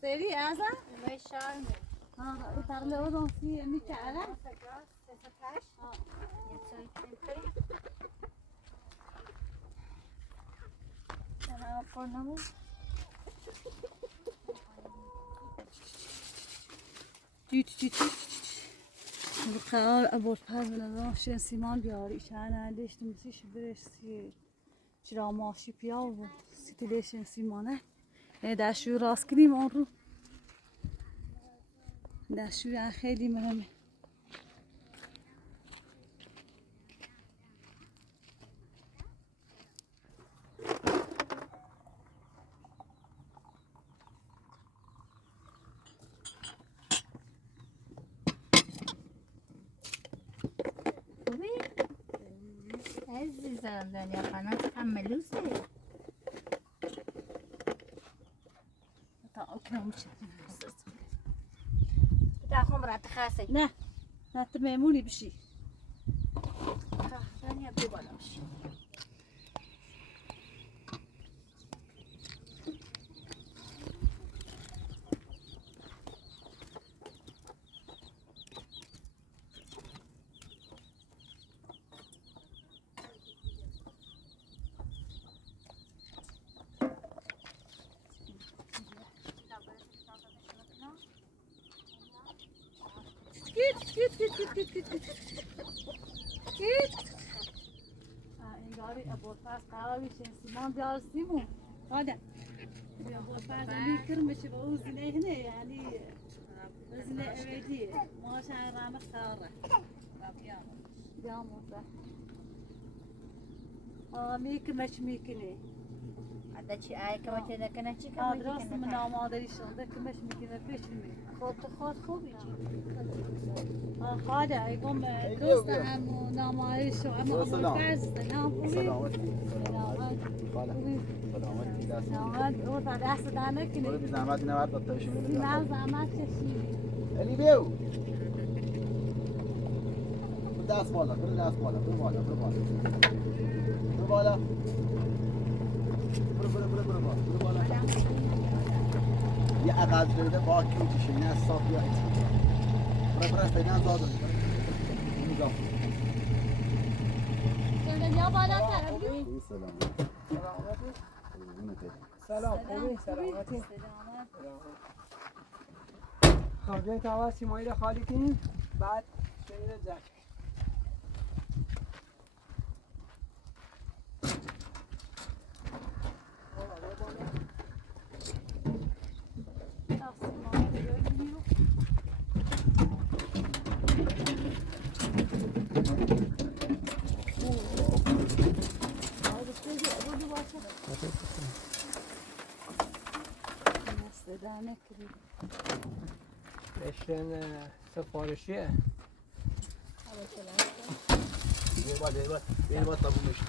Seri Asa? Meşal. Ha, tarla o zaman mi çare? Sana fornamu. Cüt. Bu kadar abort pazarından şen siman biar işan alıştım müsiş birisi. Çıramaşı piyav bu. Stilation simane. داشو راست کنیم آن رو داشو خیلی مهمه عزیزم دنیا خانم تحملوسه تاخم رات خاصه نه تماموني بشي دنیا بی بالا بشی انگاری ابوالفضل قرار میشه سیمان بیار سیمون هذا ابوالفضل میکرد میشه با او زنه هنه یعنی زنه اویدی ماشان رامت خاره بیامون میکر مش میکنه هذا شيء آي كمان كذا كنا شيء كمان درست من آماده شده که مش میکنه پیش می خود خوب يجي هذا يقوم درست هم نامایی شو اما ابوالفضل نام سلامت او تا دست دانه کنی برو بی زحمت اینه باید داده بشیم سیمال زحمت کشیدی علی بیو دست بالا برو دست بالا برو بالا برو بالا برو بالا برو بالا یه عقب جلده با کی میشه نه صاف یا برو استینا زادو نگاه یا بالاتر سلام خوبی سلامتی خب بیایید اول سیمایی رو خالی کنیم بعد شنید زد اشتن سفارشیه یه بار تابون بشت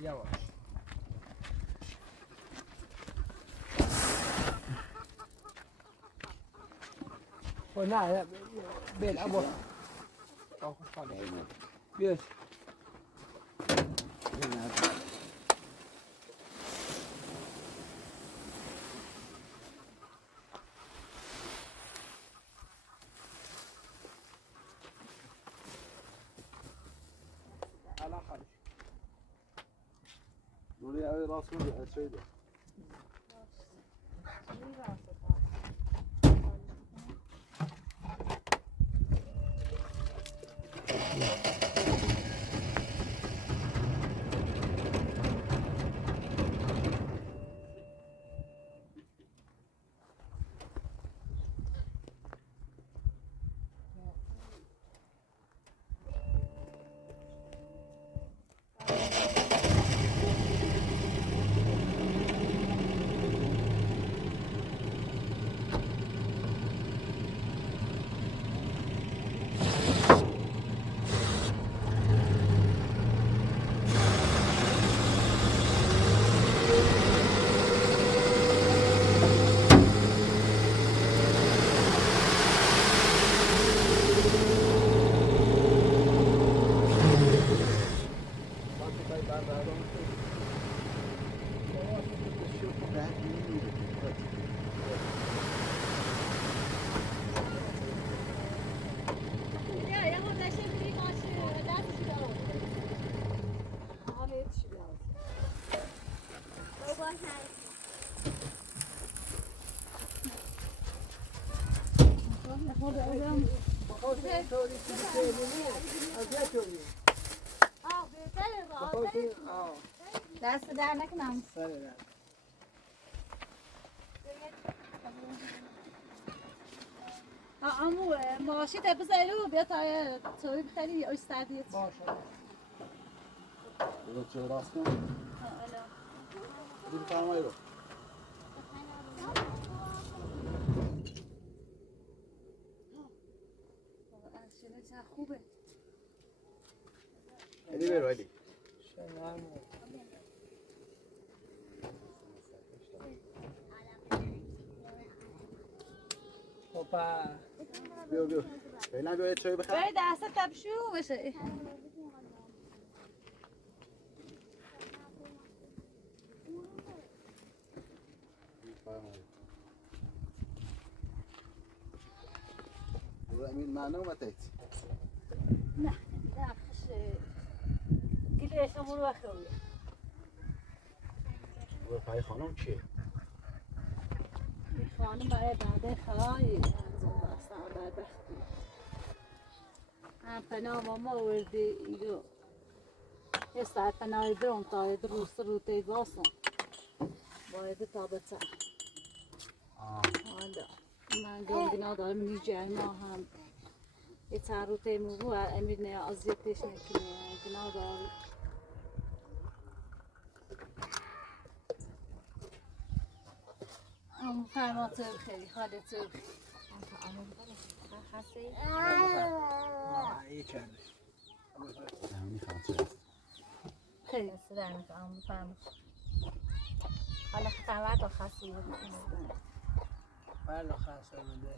یواش خب نه بیل ابو بیاد نوری اوی راست کنی از شایده خود آدم بخاطر طوری که بکنی اذیت کنی. بهتره بخاطر دست در نکنم. سر در. عمو ماشی تبزلو بیا تا توی خیلی استادیت باشه. برو چه راست کن برو فرمایی رو خوبه علی برو علی شنرم. اوپا. بیا فعلا بیا چای بخیر برای دست تبشو بشه برو امین معنا اومدید نه خش گلیش امور وقت برو پای خانم چیه خانم برای بعد خواهی اصلا بدبختی هم پناه ماما ورده ایدو یه ساعت پناه برم تا یه روز روته باسم باید تا بچه من گناه دارم نیجه ما هم یه چند روته مو امیر نه اذیتش نکنه گناه دارم فرمات خیلی حالت خسته. ای چند. میخوام چه خیلی دست در نکنم بفرمایید. حالا خطر و خسته بود. بله خسته بوده.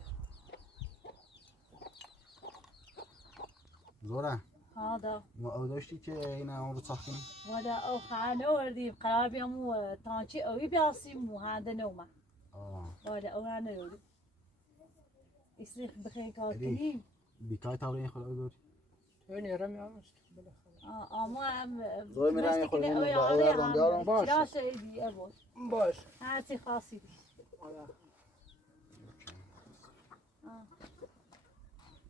زوره هذا ما داشتی که اینا اون رو ساختیم ولا او خانه وردي قرار بيمو تانشي او يبياسي مو هذا نومه ولا او انا يوري يصير بخير كاتني بیکای تابرین خدا داری تو نیرم یا مست بالاخره. اما هم زوی میرن خود من با آوردم بیارم باش لا شيء دي ابوش باش. هاتي خاصي دي حالا.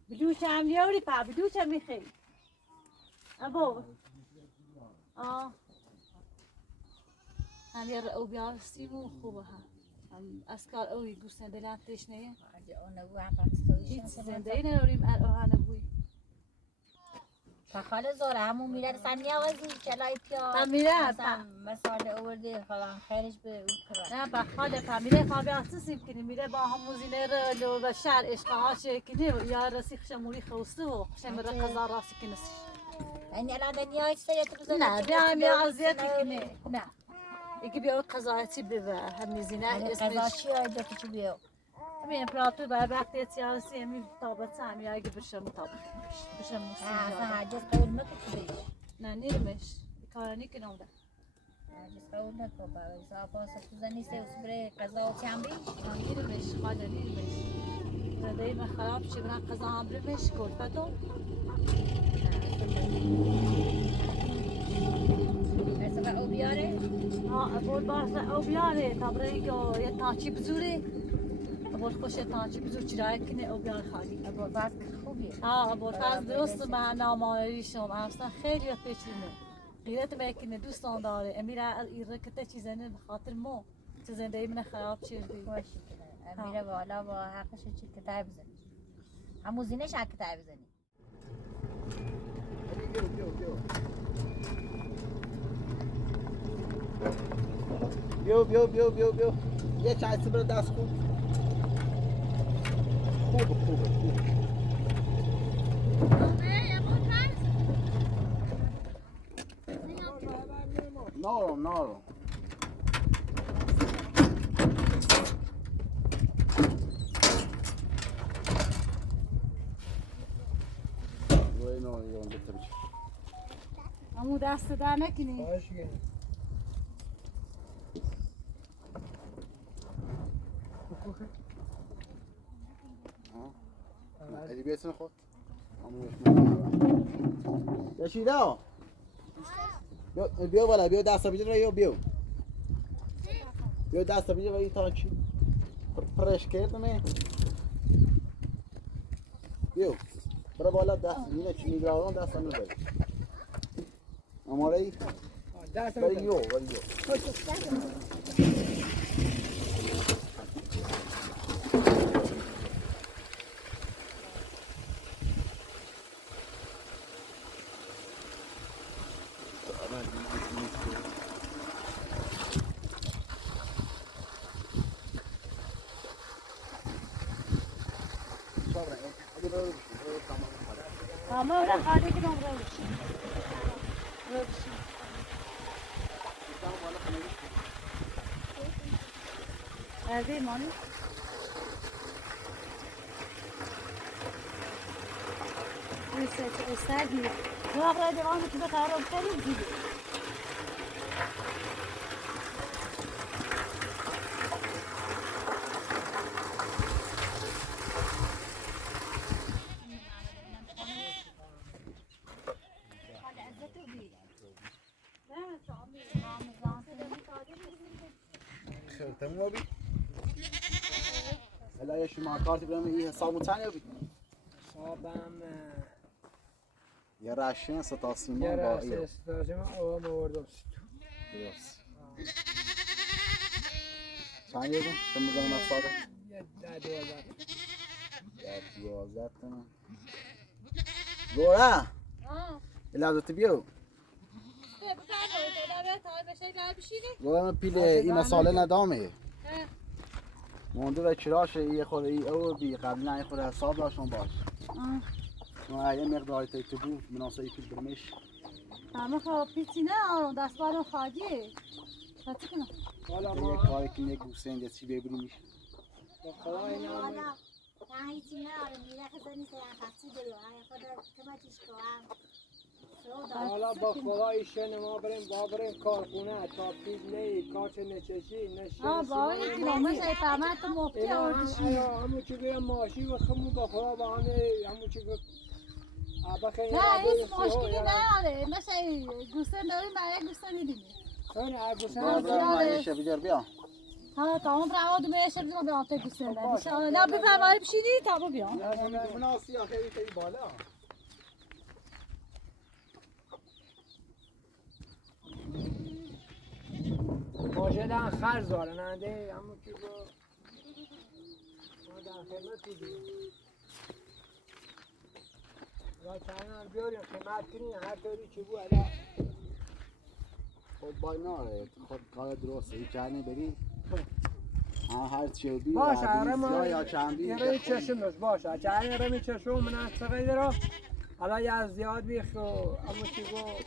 بلوش هم يوري با بلوش هم يخي ابو هم ير او بياسي مو خوبه هم اسكار او يقصن دلاتش نيه اگه اون نبود هم پرستویش هیچ مثلا. زنده نداریم الان بوی فخال زور همون میره سنی آوازی چلای پیاز. پمیره مثال آورده خلا خیرش به اون کار. نه بخاله پمیره خوابی اساسی کنی میره با هم موزینه رو به شهر اشقاهاش کنی و یا رسی خشموری خوسته و خشم را قضا راسی کنسی یعنی الان دنیای سریعت بزنه. نه بیام یا اذیت کنی نه یکی بیا قضاتی به هم میزینه قضا اسمش چی آیده که چی بیو. همین امپراتور بر وقتی سیاسی همین تابت هم یا اگه بشم تابت بشم اصلا موسیقی حجز قول مکت بیش. نه نیرمش کارانی که نموده حجز قول نکو با زابا سفزنی سه اسبره قضا چند بی. نیرمش خاله نیرمش ردای من خراب چه برن قضا هم برمش کلفتو مثلا او بیاره. بول باشه او بیاره تبره یه تاچی بزوره بول خوش تاچی بزور چرای کنه او بیاره خالی ابو باز خوبیه. بول فاز درست من ناماریشم اصلا خیلی پیچیده غیرت میکنه دوستان داره امیره ایرکته چیزنه به خاطر مو چه زندگی من خراب چیزی باشه که میره بالا با حقش چی کتاب بزنی. همون زینش حق کتاب بزنی. بیو یه چند سبر دست خوب خوبه نارم روی نارم یون بتر بچه همون دست در نکنی باش که. علی بیسن خود یشیده بیا بالا بیا دست بیده رو بیا دست بیده و این تا چی پرش کردمه بیو برو بالا دست اینه چی میگراون دست هم ببر اماره دست بری یو همه اون خالی که نمره بشیم هذه ماني استاذي ما أقرأ جوانب كذا تعرف كذا جديد تمام بی هلا يا شو مع كارتي بلام ايه صابون ثاني بي صابم يا راشين ستصيما یه با راسته ايه استراجمه او موردم ستو درست ثاني يكون كم زمان صادق یه ده دوازده يا دوازات تمام لورا الا تبيو لورا من پیل این مساله ندامه مونده و چراش یه خورده ای او بی قبلا یه خورده حساب داشتون باش ما یه مقداری تو بود مناسبی پیل برمش همه خب پیچی نه دست بارم خالیه چطور کنم حالا یه ما کاری که یه گوسه اینجا چی ببریمیش با خدا این هم حالا با خدا ایشون ما بریم کارخونه تا پیله کارچ نچشی نشه با این کیلومتر فهمت مفتی آوردشی همون که بریم ماشی و خمون با خدا بهانه همون که نه هیچ مشکلی نداره مثل گوسته داریم برای گوسته میدیم بیا ها تمام برای میشه بیام به آتش گوسته نه بفرمایید بشینید تمام بیام مناسی خیلی بالا ماجدان خرز داره نده همون که با ما در خدمت بودیم را چنان بیاریم خدمت کنیم هر طوری که بود الان خب با ناره خود کار درسته این چهنی بری هر چی بی باشه آره یا چندی یه روی چشمش باشه چهنی روی چشم من از تغییر رو الان یه از زیاد بیخ و همون که بود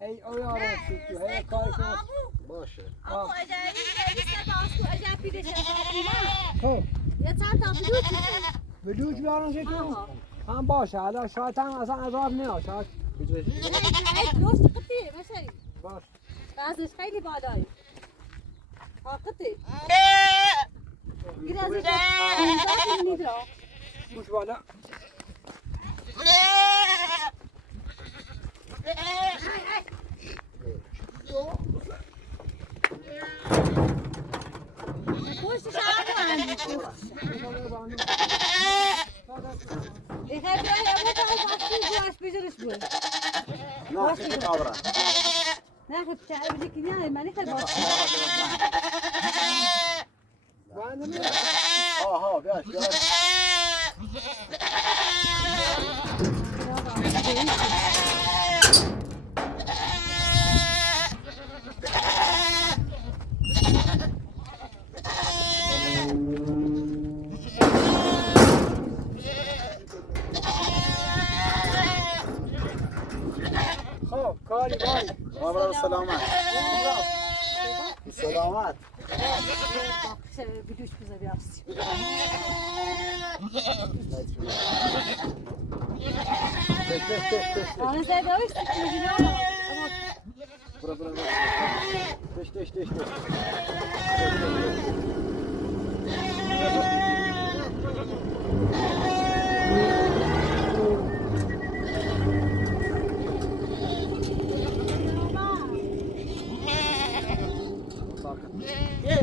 ای او یارم سیتو هی کاری کنم باشه اما اجایی سه اجا پیدش خب یه چند تا بلوچ بیارم که تو هم باشه الان شاید هم اصلا عذاب نه شاید درست قطعه مثلا باش بعضش خیلی بالایی قطعه گیر ازش نیدرا گوش بالا پشتش هم İhe bir ay ama daha başlıyor bu aş beceriş bu. نه خیلی کابرا Ne yapıp çağıracak ki ne mani kadar baş. ها بیاش خب کاری بای کابرا سلامت سلامت Biliyoruz bize biraz. Ana sen de öyle sıkıntı Bura bura bura. Teş.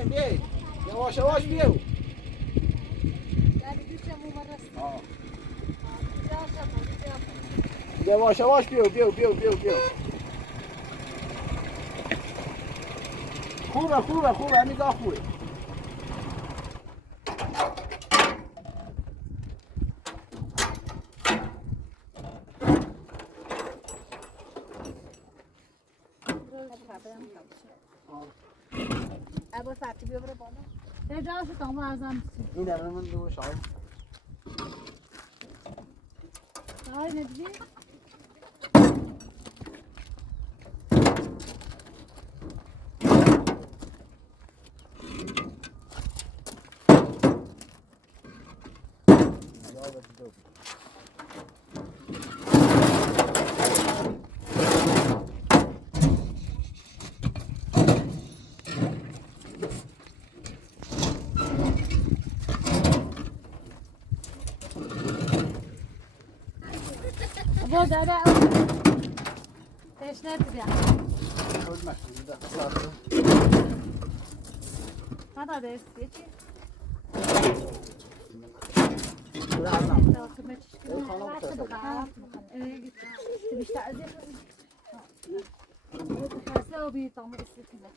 Bien. Yavaş biyo. Yani güçle mu marası. یواش یواش بیو خوبه همین دا خوبه ابو فاتی بیا برو بالا. اجازه تام ارزم این داره من دو شاید های ندی ابو داره تشنه بیا خود مشتی ده خسار ما داره چی حسابي طعم السكينة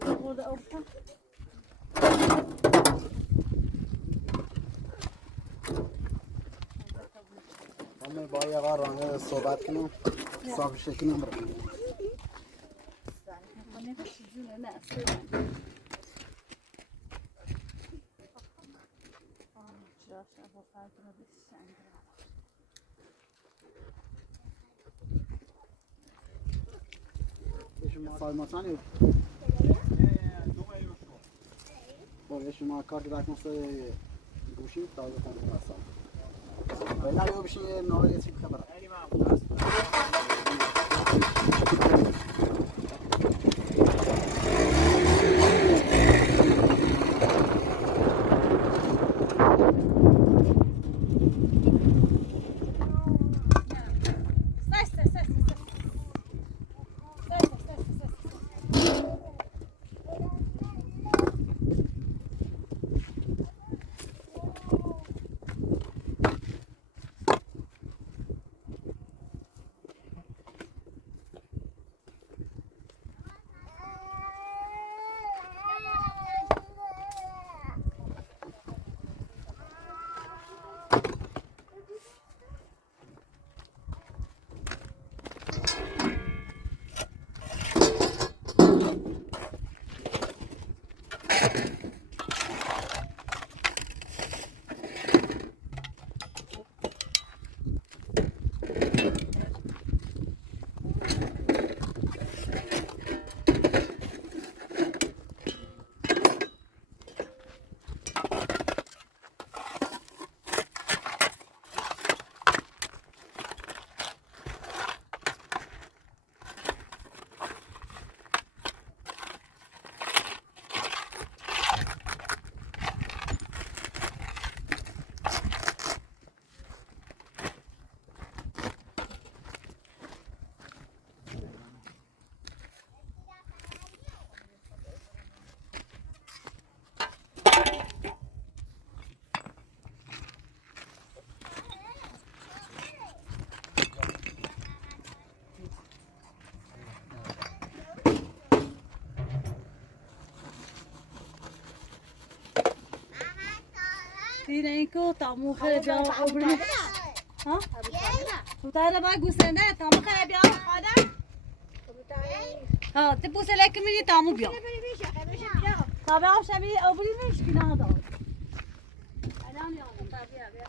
خذ أوفا همه با یه غار رانه صحبت کنم صافش کنم برم سایماتانی با شما کار درک مثل گوشی تازه کنم مثلا ولی یه بشی ناله چی خبره این کو تامو خیلی بیا آبری ها تو تاره باید گوسنده تامو خیلی بیا ها تی پوسه لکی میگی تامو بیا تابه آب شبیه آبری نیست که نه دار الان یا بیا بیا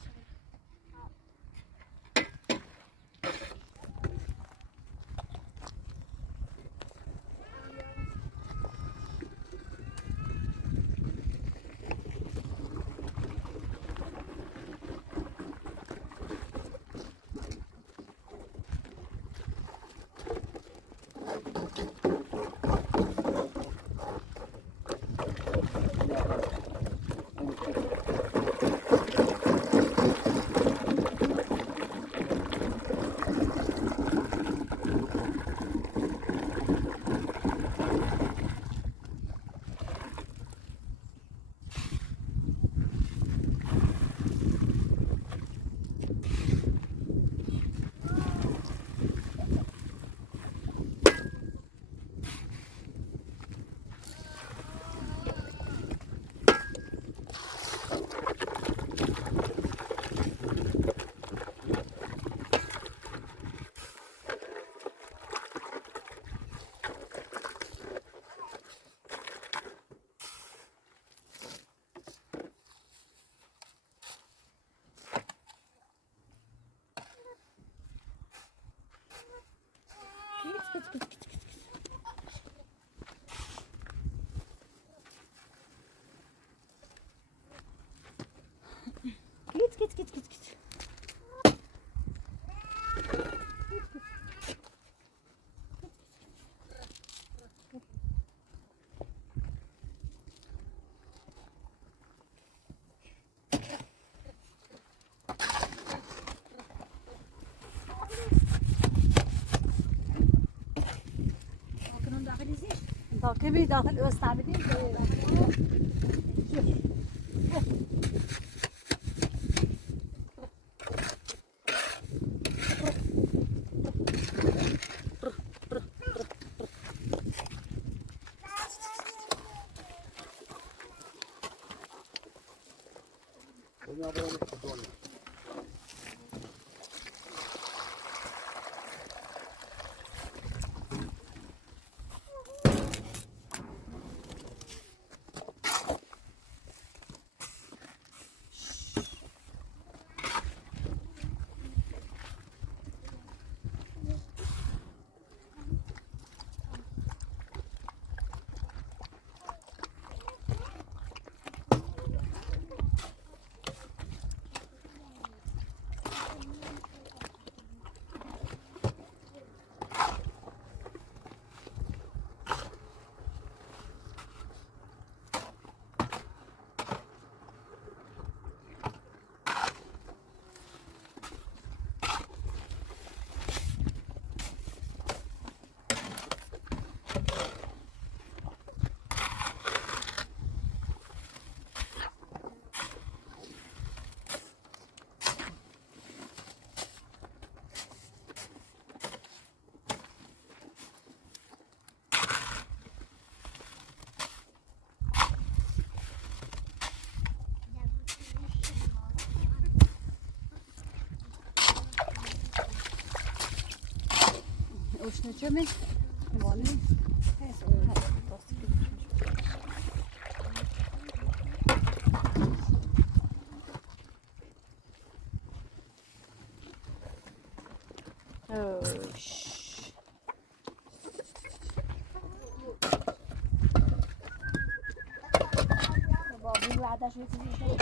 کیت. كبير داخل استعملين Uśnięciemy? Wody. بابی بعدش یه چیزی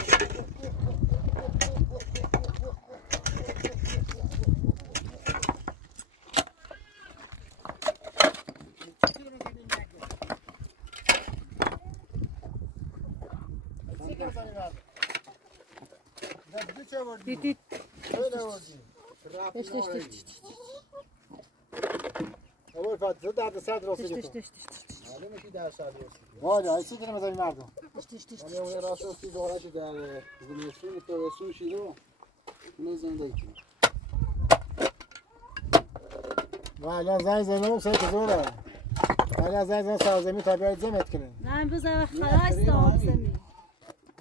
دیدید اول فاز درد صدر راست تش گفتم. معلومه که در صد راست. والا ایسی کنم از این مردم. ولی اون راست راستی دارش در زمستون تابستون شیرو. اون زندگی کنه. والا زنگ زنم سه زوره. والا زنگ زنم سازمی طبیعت زمت کنه. نه بذار خلاص صاحب زمین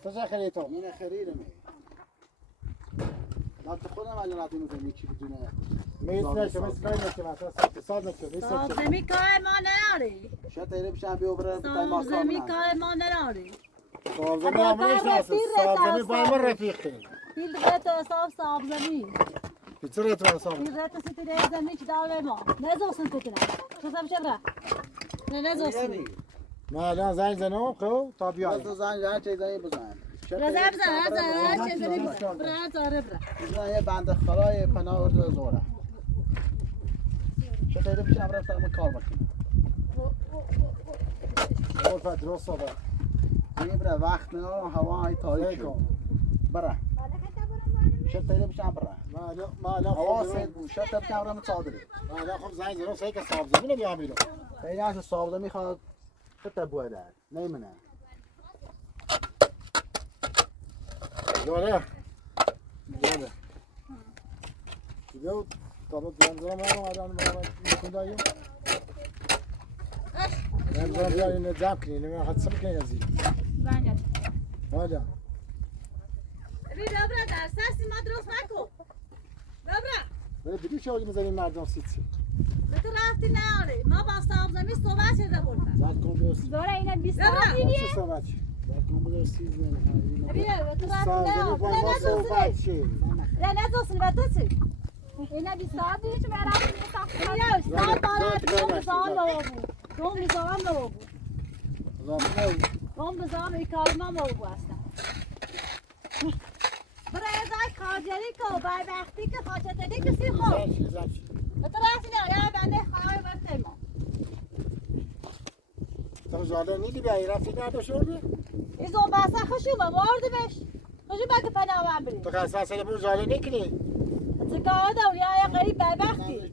تو چه خریدی تو؟ این خریده می. لا خودم ولی راتون زمین چی بدونه. میتونه که مثل مثلا سال میکنه. صاحب زمین کار ما نداری شاید تیره بشن بیو بره تا صاحب ما زمین کار ما نداری سازمی هم میشناسه. سازمی با من رفیقه. دیل رت صاحب زمین پیچره تو سازمی. دیل رت سی دیل زمین که داره ما نزوسن تو کنه چه شبره نه نزوسن والا زنگ زنم خب تا بیاد. تو زنگ چه زنگ بزن. رضا بزن چه زنی برا زاره برا بزن یه بنده خدای پناه ورد زوره. شاید تیره بشن بره تا ما کار بکنه. اول فاز درست صبح. این بره وقت نه هوای تاریک شد. بره. شاید تیره بشن بره. مالا هوا خب سید بود. شاید تیره بشن بره مصادره. مالا خب زنگ زنم سه که سازمی نمیام بیرون. خیلی از صاحب میخواد شاید بوده. نیمونه. دوره. دیگه تا زنگ زنم آدم میخوندایم. زنگ زنم بیاری نظام کنی نمیام حدس میکنی ازی. زنگ والا. ببین برا در سرسی ما درست نکن برا ولی دیدی چه اولی میزنی مردم سیتی. به تو رفتی نهاری ما با صاحب زمین صحبت شده بودن زد کن بیست. زوره اینا 20 برا چه صحبت؟ زد کن بیست 13 نفر. بیا به تو رفتی سازمی با ما صحبت چی؟ نه نزوسن به تو چی اینا 20 ساعت دیگه برام یه ساعت بیا سال دارد دوم بزان لو بود دوم بزان لو بود دوم بزان ای کار ما مو بود اصلا برای ازای تاجری که بدبختی که خاطر کسی خوب تو رفتی نه یا بنده خواهی برده ما تو جاده نیدی بیایی رفتی نده شده؟ ایزو بسه خوشی با وارد بش خوشی با که پناه هم بری تو که اصلا سری بود جاده نکنی تکا دولیا یا غریب بدبختی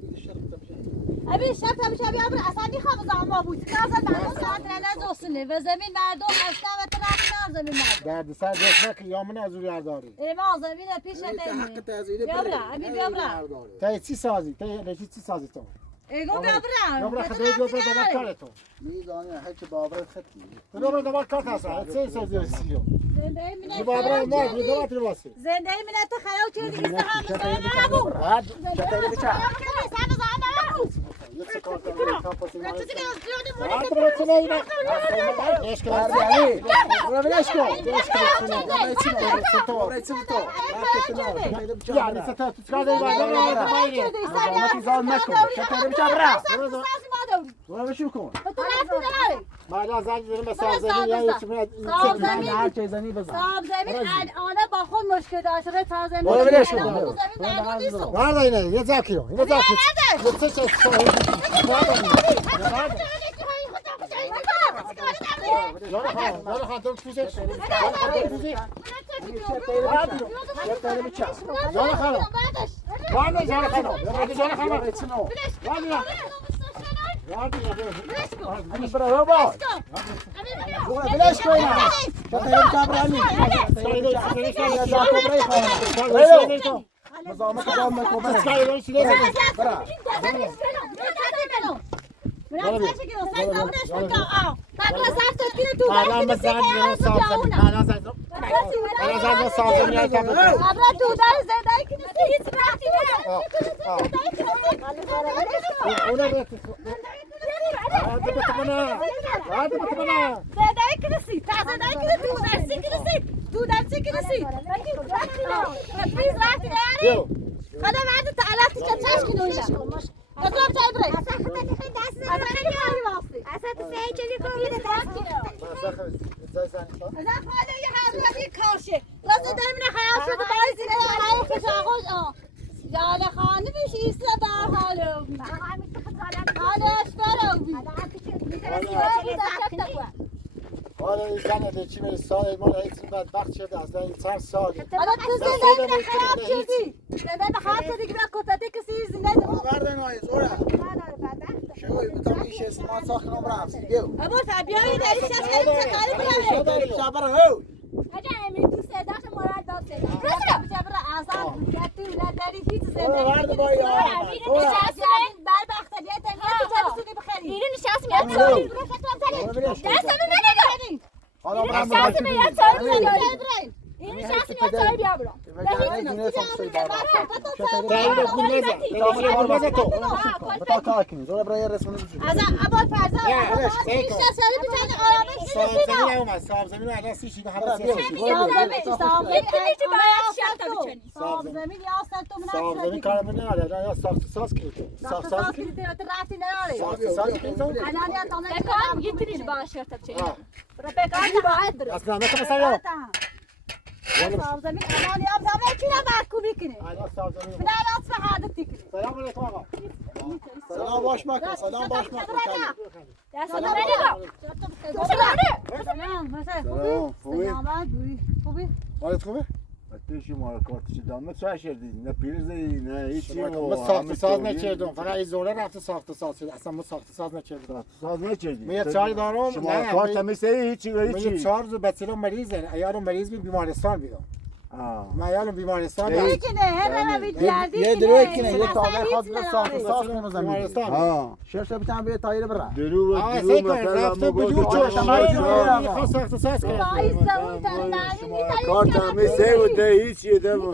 ابی شب تبی ابر اصلا میخوام زمان بود کازا مردم ساعت رنه دوستنه و زمین مردم اصلا و طرف زمین مردم درد سر دست نکن یا من از روی داری ما زمین پیش حق دمی تزویده بیا برا ابی بیا برا تا چی سازی؟ تا چی سازی تو؟ ایگو بیا یا برا برا خدای جو برا دوباره کار تو میدانی هیچ باور خطی تو دوباره دوباره کار هستن چه سازی سیو زنده یه منه بابا ما یه دوباره تو واسه زنده منه تو خلاو چه دیگه سهم نبود بعد چطوری بچه یک کار کنم تا پس ما تو دیگه از جون بعد برو تو نه ايش كده بربیانی برو بلش کن يعني ستة تسكادي بعد ما تزال نکن چطوری بچه برا برو بشو کن ما لا زاج زنی مسازنی یا من هر چیز زنی بزن صاحب زمین الان با خود مشکل داشته تا زمین برو بلش کن بعد اینه یه زاکیو اینه زاکی چه چه لا خان تو چیزش چطوری بچه لا خان ولی جان خان جان خان ولی برو بابا برو بلش کن چطوری بچه برانی مزامت دام نکن برا خدا بعد تعالت چش کنو اینا اطلاع چای برای اصلا خیلی کاری واسه اصلا تو سه چلی کنی دست کنو اصلا خاله یه حضرتی کارشه لازم داریم خیال شده باید زیده های خوشاقوش جاله خانه بیش ایسته در حالو حالش برو بی حالا این زنه ده چی میره سال مال ایکس بعد وقت شده از این چند سال حالا تو زنده این خراب شدی زنده این خراب شدی که بیا کتاتی کسی زنده بردن های زوره شوی بتام ایش اسمان ساخن عمرم بیو ابو فبیایی داری شش خیلی چکاری بیاره شداری شبر هو اجا امین تو صداش مراد داد صدا راست جبر اعصاب گتی نداری هیچ زنده ورد با یا بر بختیت تو چه بخری اینو نشست میاد سوری دست ببینید حالا نشست میاد سوری بزنید اینو نشست میاد سوری بیا برو بتا کاکین زور برای رسونه از ابوال فرزا این شسالی بچن آرامش صاحب زمین اومد صاحب زمین الان 30 صاحب زمین صاحب زمین کار من نداره یا ساخت ساز کنید ساخت ساز کنید ساخت ساز کنید گیتریش باشه تا چه اصلا نه که مثلا صاحب زمین الان یا زمین کی نبرکوبی کنه الان صاحب زمین من الان اسم حادثی کنه سلام علیکم آقا سلام باش مکن سلام باش مکن سلام خوبی حالت خوبه پیش ما رو کارتش دام چه شدی نه پیرزی نه هیچی ما ساخت ساز نکردم فقط این زوره رفته ساخت ساز شد اصلا ما ساخت ساز نکردم ساز نکردی من یه چای دارم شما کارت مثل هیچی من یه هیچی 4 روز بچه‌م مریضه عیالم مریض بیمارستان بیدم من عیالم بیمارستان یه دروی کنه یه تابه خواست به ساخت ساز کنه زمین بیمارستان ها شش بتام به تایر برا درو مثلا مثلا بلیو ما چوش گفتم خواست ساخت ساز کنه کارت مثل و هیچی دم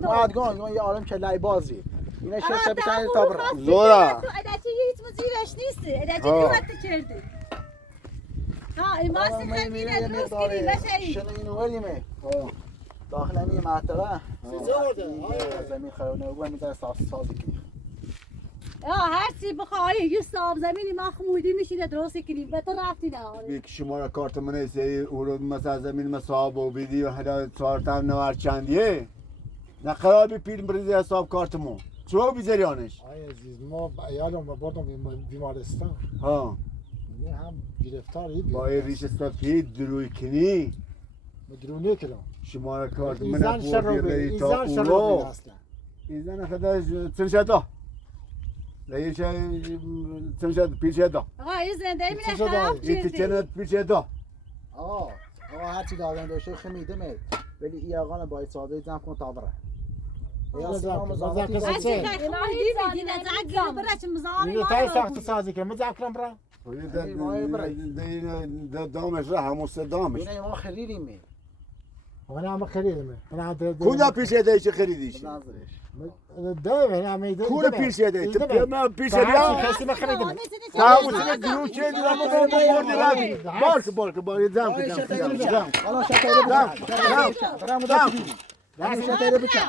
بعد گون یه عالم که لای بازی اینا شش بتام تا برا زورا تو اداتی هیچ مزیرش نیست اداتی وقت کردی ها این واسه خیلی درست کنی بشه شنو اینو ولیمه داخل این معتبه زمین خراب نه و میذاره ساز کنی هر چی بخوای یه صاحب زمینی ما خمودی میشینه درست کنی به تو رفتی نه یک شما را کارت من ایسی او رو مثلا زمین مساب و بیدی و هدا 4 تا 9 چندیه نقرابی پیل بریزی حساب کارتمون چرا بیزریانش؟ آیا عزیز ما ایالم و بردم بیمارستان ها یعنی هم گرفتاری با این ریش سفید دروی کنی مدرونه کردم شماره کارت من ایزان شروع بردی تا ایزان شروع اولو اصلا ایزان خدا تنشده لیش تنشده پیشده آقا این زنده میره چی شده؟ خراب این شدی تچنت پیشده آقا هرچی دادن داشته خمیده مید ولی این آقا باید ساده جمع کن تا بره تای ساخت سازی که مذاکرم برا دامش را همون سه دامش اینه ما خریدیم وانا هم خریدم انا کجا پیشده ایش خریدیش؟ ده انا میده کجا پیشده؟ من پیشده کسی ما خریدم تمام سر گروه چه دیدم ما بردی رفت بارک زم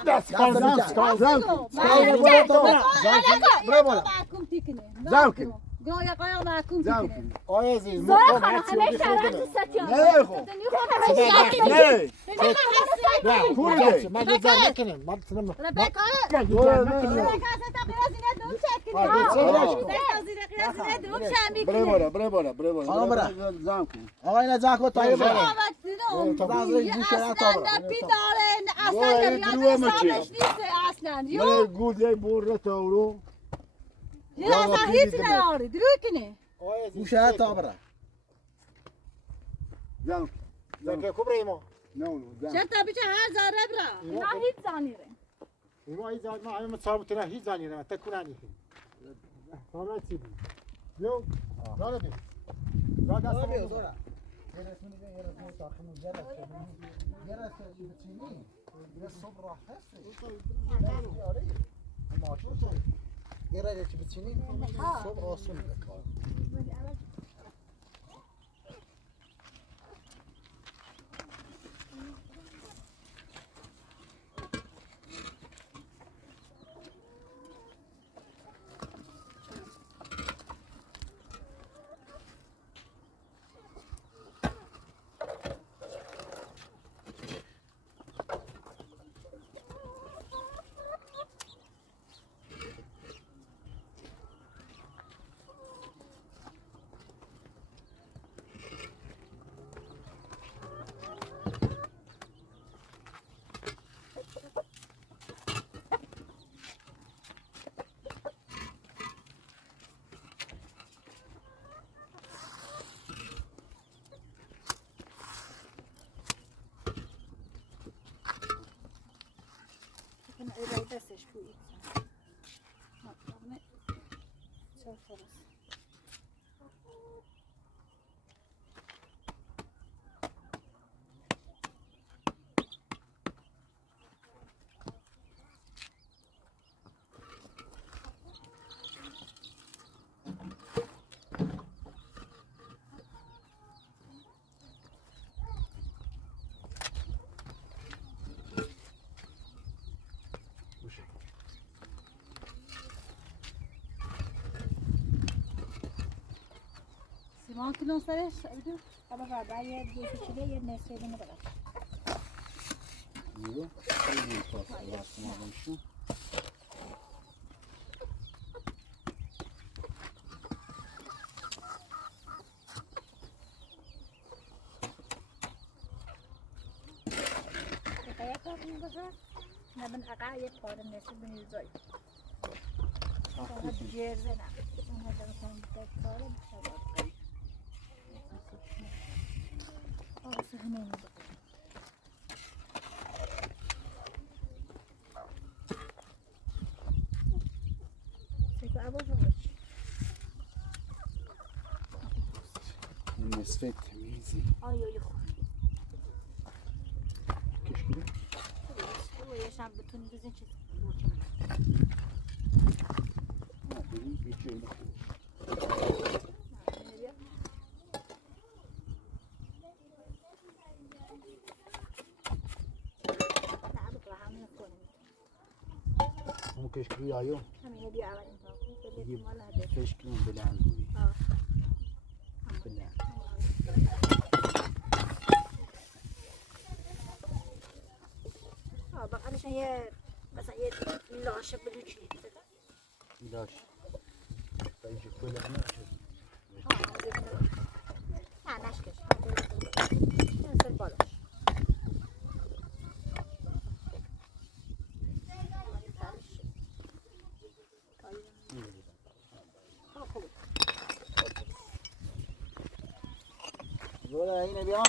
دست آیا عزیز مقام هرچی نه خب نه من جزا نکنم من تنم برای بالا زم کن آقا این جمع کن تا بره من گوده بور تاورو گوشه تا بره زم زکه کبره ما نه زم ایما ای زاد ما همه صاحب تنا هیچ زانی نه تکونانی فهمت چی بود یو داره بی زاد است یه رای چی بچینی صبح آسون کار سیمان کلون سرش بدو بابا بابا یه دیگه چیه یه نصف دیگه بده میگه خیلی پاس شو کایا کار می‌کنه نه من اقا یه کار نصف بنویسای فقط جرزه نه اون هذا مثلا کار میشه سهمين سيكو أبو جوج نصفه تمیزی آيو يخو کشکیده هو يشام بتوني بزين چيز بوچم بریم هیچی اینو کشکری آیو همین هدیه اولین تا بدید مال هدیه کشکری بلند بلند بقالش یه مثلا یه لاشه بلوچی لاش تيجي كل نه نشکش مثل بالاش ولا هنا بيا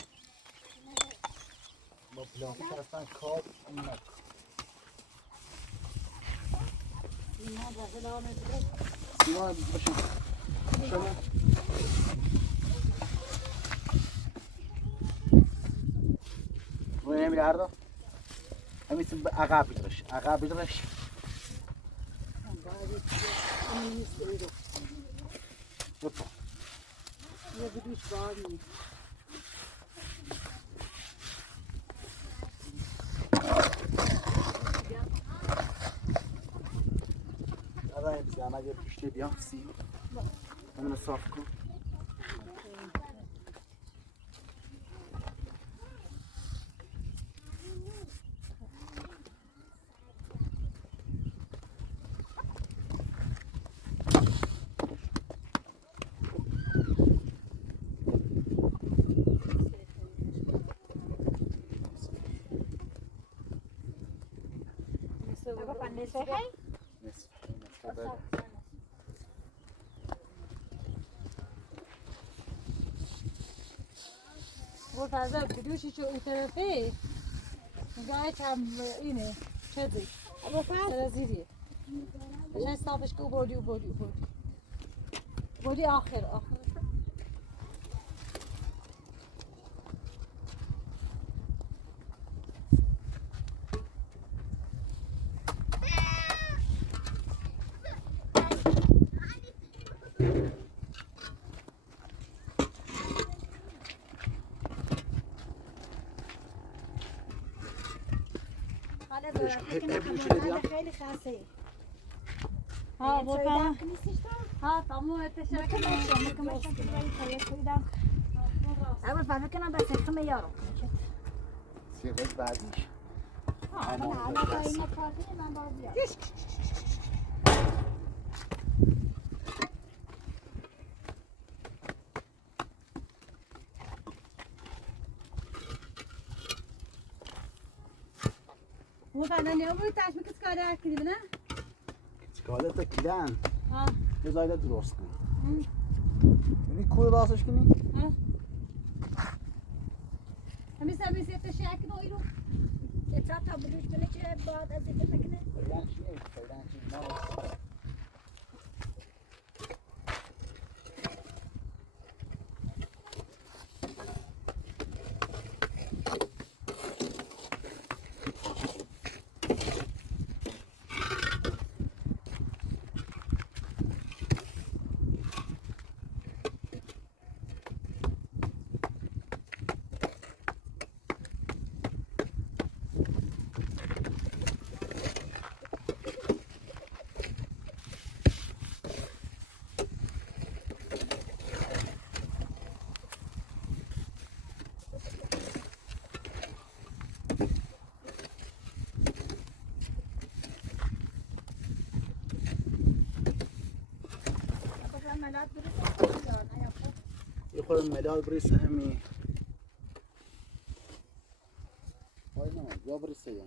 ما بلاقي اصلا كاب اومد سیمان باشم شما وين يعمل عرضه همي عقاب يدرش عقاب يدرش یه بدوش باری هذا بس انا جايب اشتري بيان سي انا صافكم بود فضا بدوشی چه اون طرفه نگاهش هم اینه چه سر زیریه عشان صافش که بودی بودی آخر خیلی خاصه ها بوتا ها تمام تشکر اول فهمه کنم بس اختم یارو سیغل بعدیش من علاقه این کارتی من باز بیارم Bu kadar ne bu taşmak iskale akıllı ne? چکاله تا کیدن ها یه زایده درست کنی یعنی کوی راستش کنی ها همین سبیس یه تشک نوعی رو اطلاع تا بلوش بله چه بعد از اینکه نکنه فعلا چیه فعلا چی نه یه خورده ملال بریسه همی وای نه یا بریسه یا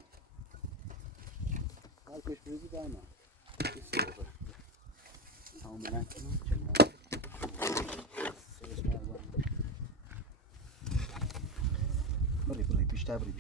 هر کش بریزی دایما بریسه ببر همون ملن کنم چنان سرش مردم بری بیشتر بری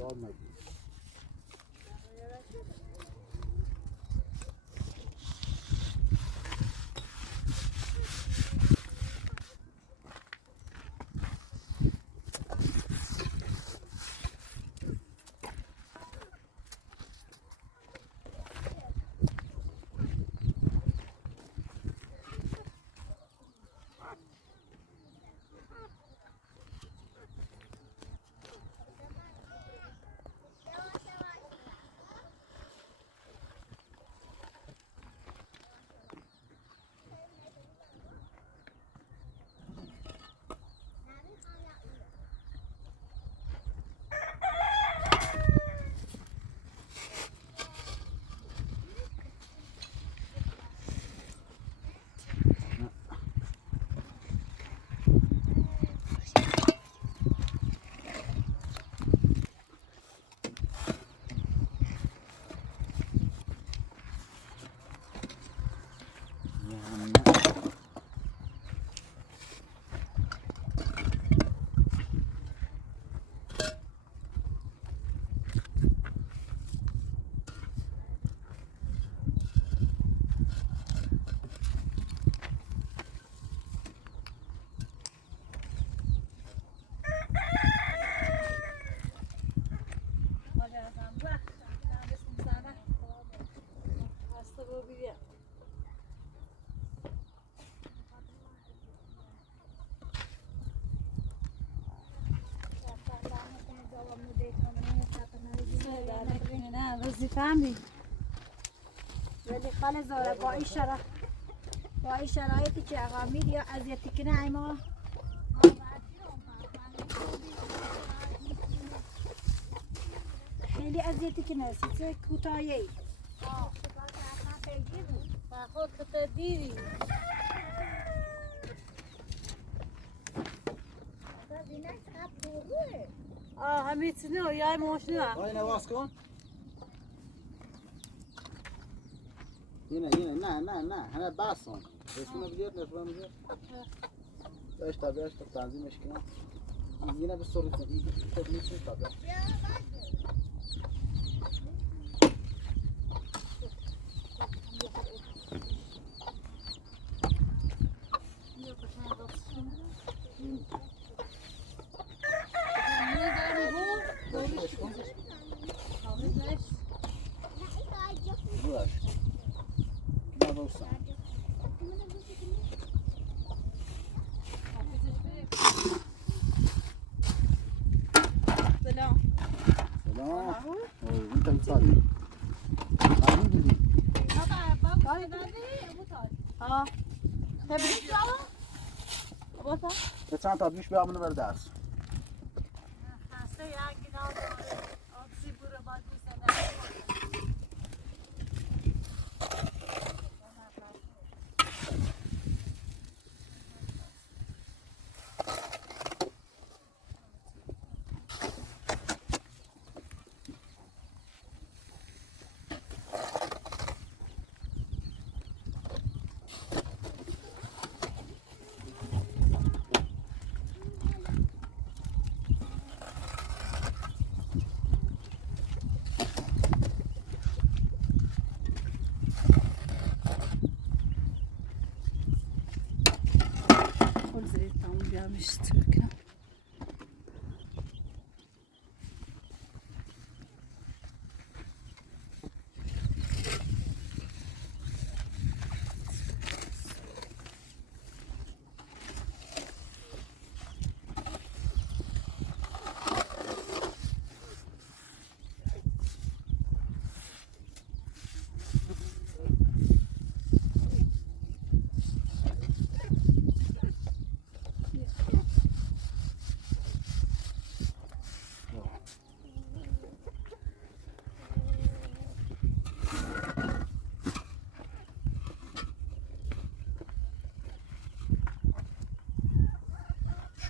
یاد نگیر. فهمی ولی خاله زاره با این شرایطی که آقا میری یا اذیتی کنه ایما خیلی اذیتی کنه سیسه کوتاهی خود خطر دیری همه چنه یای موشنه آی نواز کن. اینه نه هنه باسون. اسمه بیاد نشون میده. باش تابعش تنظیمش کنم. اینه به صورت دیگه تو میتونی تابع. چند تا بیش بیامونه بر درس.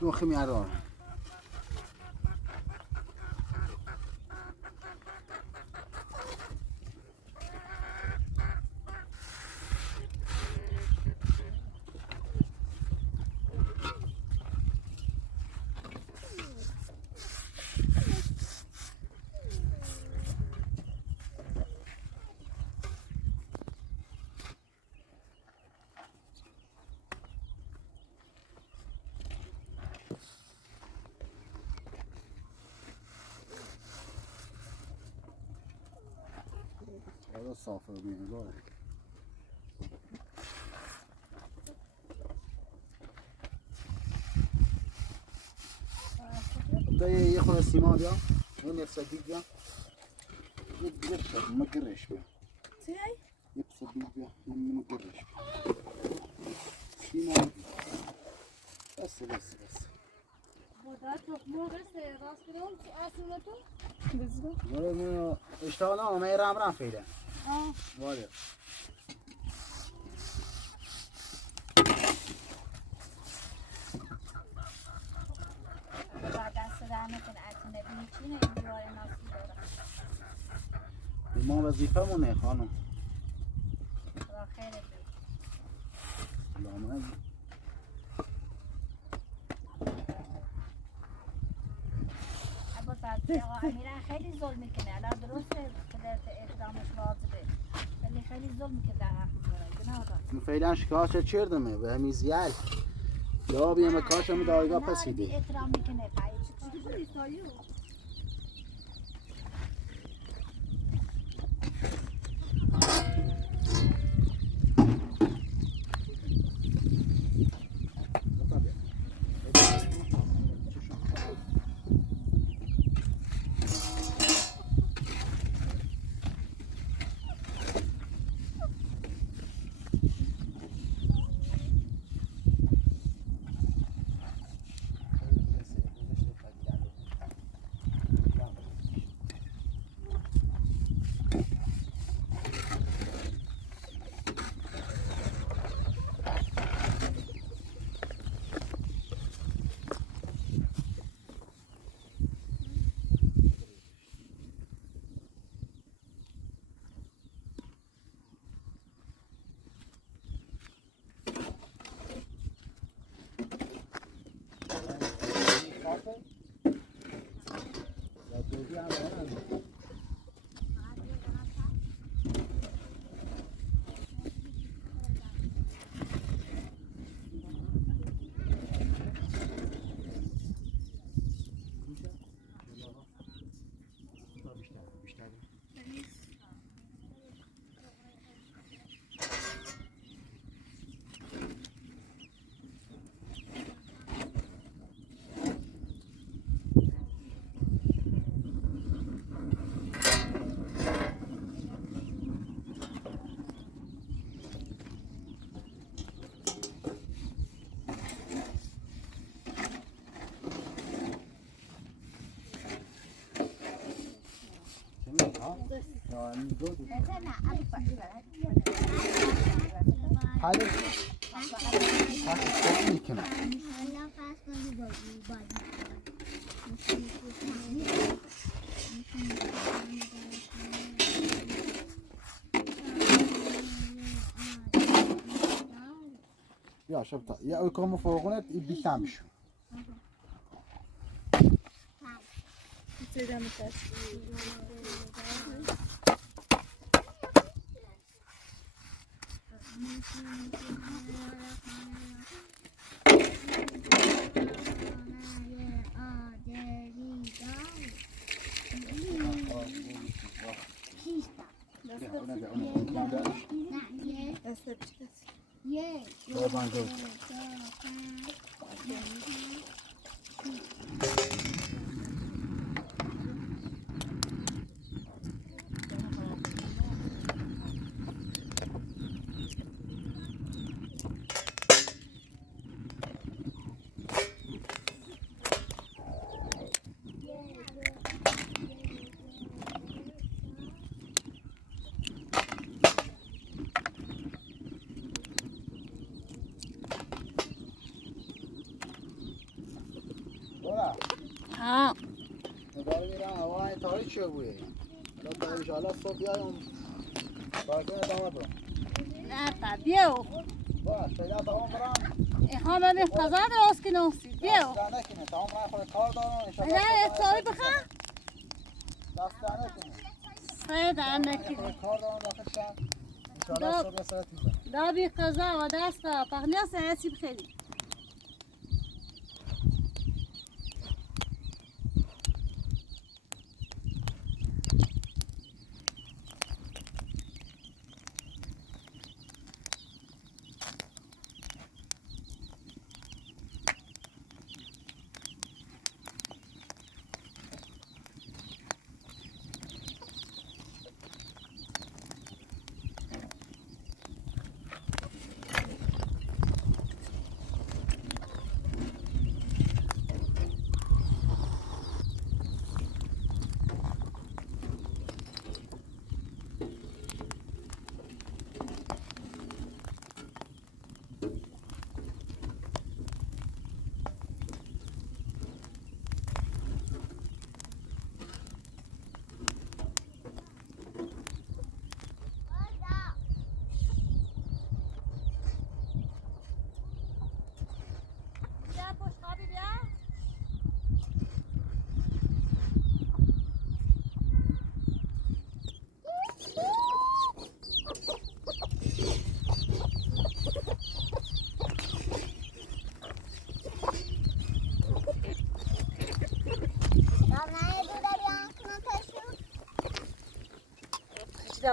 شوخی میارم. صافه بینگاه یه خود سیما بیا یه نرسدیک بیا یه گرش ما گرش بیا چی؟ یه پسدیک بیا یه منو گرش بیا سیما بیا بس بودت مرغ راست کنم اصلا تو بزن ولی اشتغال ما رام فعلا ولی بعد دست در نکنه اتونه بینی چینه این دیوار ناسی داره ما وظیفه مونه خانم خدا خیرت بده سلامت ابو فرد آقا امیران خیلی ظلم میکنه الان درسته خودت احترامش واجبه ولی خیلی ظلم میکنه در حق داره گناه داره فعلا شکایت چردمه به همین زیال یا بیام کاشم دایگاه نه پسیده احترام میکنه پای حالا پس میکنم یا شبتا یا اوکامو فوقونت بیشتر بشو ها نگاه میرم هوای تاریک شو بویه حالا انشاءالله صبح بیایم باید ادامه برم نه تا بیاو باش پیدا تمام برم ایخان بریم قضا درست کنم سی بیاو دست نکنه تمام برم خود کار دارم انشاءالله نه افتاری بخواه دست نکنه سه در نکنه کار دارم داخل شب انشاءالله صبح سرت میزنم دا بی قضا و دست پخنیا سیاسی بخیری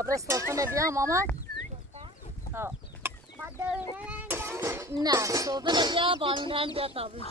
برای صبحانه بیا مامان ها نه صبحانه بیا بانونن بیا تابی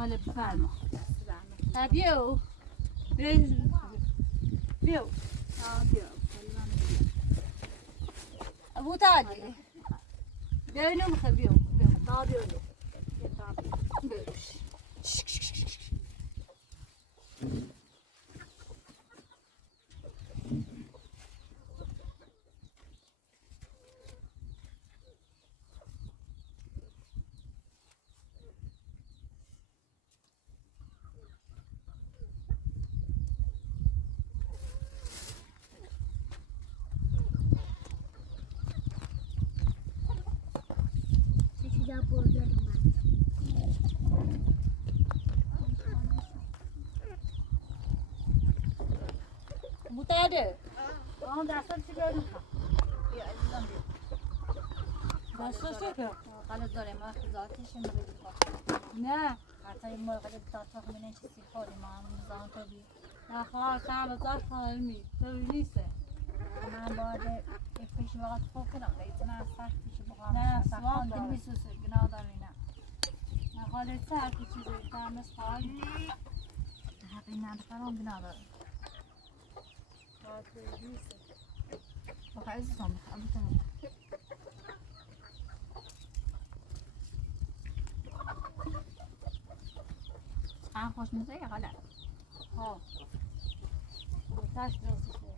حالا بفرما بیو بیو ابو تاجي بينو مخبيو طابيو متعده آن دستم چی بیاریم بیا عزیزم بیا دستش که غلط داره ما ذاتش نه حتی این مرغ دستش من چیزی خوری ما هم زان تو بی نه خواهر کم ذات خواهرمی تو نیسته من باید پیش وقت خوب کنم لیتنا سخت پیش بخوام نه سوام داره میسوسه گناه داره نه نه خاله سر که چیزی دارمست خواهری حقی ندارم گناه داره بخواه عزیزم بخواه خوش میزه یا غلط ها بتاش درستش